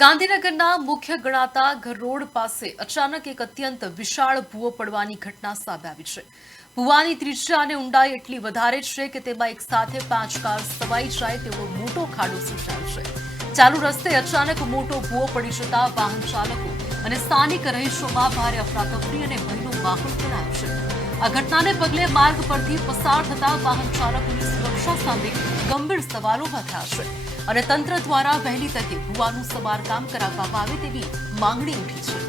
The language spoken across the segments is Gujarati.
ગાંધીનગરના મુખ્ય ગણાતા ઘર રોડ પાસે અચાનક એક અત્યંત વિશાળ ભૂવો પડવાની ઘટના સામે આવી છે. ભૂવાની ત્રિજ્યા અને ઊંડાઈ એટલી વધારે છે કે તેમાં એક સાથે 5 કાર સમાઈ જાય તેવો મોટો ખાડો સર્જાયો છે. ચાલુ રસ્તે અચાનક મોટો ભૂવો પડી જતા વાહન ચાલકો અને સ્થાનિક રહીશોમાં ભારે અફરાતફરી અને ભયનો માહોલ ફેલાયો છે. આ ઘટનાને પગલે માર્ગ પરથી પસાર થતા વાહન ચાલકોની સુરક્ષા સામે ગંભીર સવાલો ઉભા થયા છે અને તંત્ર દ્વારા વહેલી તકે ભૂવાનું સમારકામ કરાવવામાં આવે તેવી માંગણી ઉઠી છે.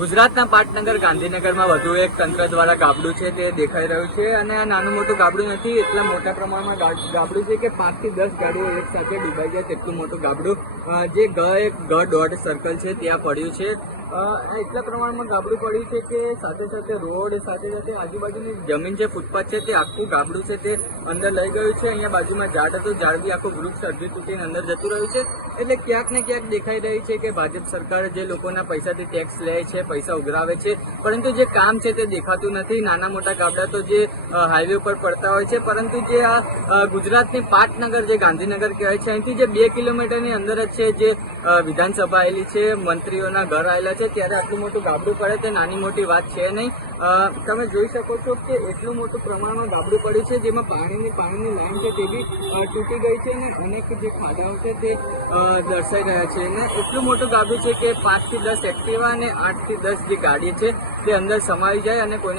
ગુજરાતના પાટનગર ગાંધીનગરમાં વધુ એક તંત્ર દ્વારા ગાબડું છે તે દેખાઈ રહ્યું છે અને આ નાનું મોટું ગાબડું નથી, એટલા મોટા પ્રમાણમાં ગાબડું છે કે 5 થી 10 ગાડીઓ એક સાથે ડૂબાઈ જાય તેટલું મોટું ગાબડું જે દોઢ સર્કલ છે ત્યાં પડ્યું છે. એટલા પ્રમાણમાં ગાબડું પડ્યું છે કે સાથે રોડ સાથે આજુબાજુની જમીન જે ફૂટપાથ છે તે આખું ગાબડું છે તે અંદર લઈ ગયું છે. અહીંયા બાજુમાં ઝાડ હતું, ઝાડ બી આખું વૃક્ષ અડધી તૂટીને અંદર જતું રહ્યું છે. એટલે ક્યાંક ને ક્યાંક દેખાઈ રહી છે કે ભાજપ સરકાર જે લોકોના પૈસાથી ટેક્સ લે છે, પૈસા ઉઘરાવે છે, પરંતુ જે કામ છે તે દેખાતું નથી. નાના મોટા ગાબડા તો જે હાઈવે ઉપર પડતા હોય છે, પરંતુ જે આ ગુજરાતની પાટનગર જે ગાંધીનગર કહેવાય છે, અહીંથી જે 2 કિલોમીટરની અંદર જ છે જે વિધાનસભા આવેલી છે, મંત્રીઓના ઘર આવેલા છે, ત્યારે આટલું મોટું ગાબડું પડે તે નાની મોટી વાત છે નહીં. તમે જોઈ શકો છો કે એટલું મોટું પ્રમાણમાં ગાબડું પડ્યું છે જેમાં પાણીની લાઈન છે તે બી તૂટી ગઈ છે અને અનેક જે ખાડાઓ છે તે દર્શાઈ રહ્યા છે. અને એટલું મોટું ગાબડું છે કે 5 થી 10 એક્ટિવા અને 8 થી 10 જે ગાડી છે તે અંદર સમાઈ જાય અને કોઈને